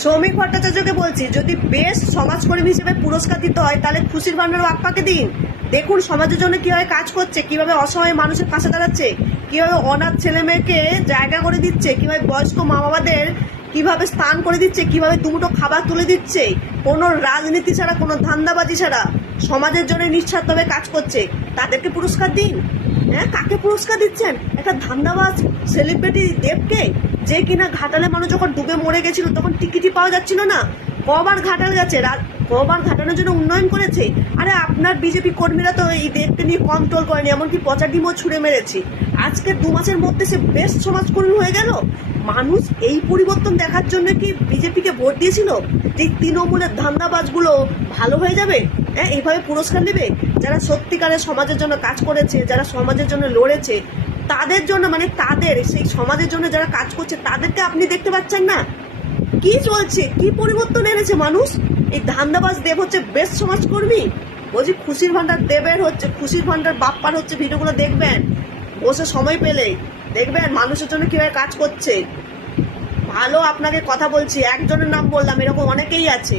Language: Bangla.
শ্রমিক ভট্টাচার্যকে বলছি, যদি বেস্ট সমাজকর্মী হিসেবে পুরস্কার দিতে হয় তাহলে খুশির ভান্ডার আপ্পাকে দিন। দেখুন সমাজের জন্য কিভাবে কাজ করছে, কিভাবে অসহায় মানুষের পাশে দাঁড়াচ্ছে, কিভাবে অনাথ ছেলে মেয়েকে জায়গা করে দিচ্ছে, কিভাবে বয়স্ক মা বাবাদের কিভাবে স্থান করে দিচ্ছে, কিভাবে দুমুঠো খাবার তুলে দিচ্ছে, কোনো রাজনীতি ছাড়া, কোনো ধান্দাবাজি ছাড়া সমাজের জন্য নিঃস্বার্থভাবে কাজ করছে। তাদেরকে পুরস্কার দিন। হ্যাঁ, কাকে পুরস্কার দিচ্ছেন? একটা ধান্দাবাজ সেলিব্রিটি দেবকে, যে কিনা ঘাটালে মানুষ যখন ডুবে মরে গেছিল তখন টিকিটই পাওয়া যাচ্ছিল না, কবার ঘাটাল গেছে, কবার ঘাটানোর জন্য উন্নয়ন করেছে। আরে আপনার বিজেপি কর্মীরা তো এই দেবকে নিয়ে কন্ট্রোল করেনি, এমনকি পচা ডিমও ছুঁড়ে মেরেছে। আজকে 2 মাসের মধ্যে সে বেস্ট সমাজকর্মী হয়ে গেল। মানুষ এই পরিবর্তন দেখার জন্য কি বিজেপিকে ভোট দিয়েছিল? যে তৃণমূলের ধান্দাবাজগুলো ভালো হয়ে যাবে, হ্যাঁ এইভাবে পুরস্কার নেবে? যারা সত্যিকারের সমাজের জন্য কাজ করেছে, যারা সমাজের জন্য লড়েছে, তাদের জন্য, মানে তাদের সেই সমাজের জন্য যারা কাজ করছে তাদেরকে আপনি দেখতে পাচ্ছেন না? কি চলছে, কি পরিবর্তন এনেছে মানুষ? এই ধান্দাবাজ দেব হচ্ছে বেস্ট সমাজকর্মী? বলছি খুশির ভান্ডার দেবের হচ্ছে, খুশির ভান্ডার বাপ্পার হচ্ছে ভিডিওগুলো দেখবেন, বসে সময় পেলে দেখবেন মানুষের জন্য কিভাবে কাজ করছে। ভালো আপনাকে কথা বলছি, একজনের নাম বললাম, এরকম অনেকেই আছে।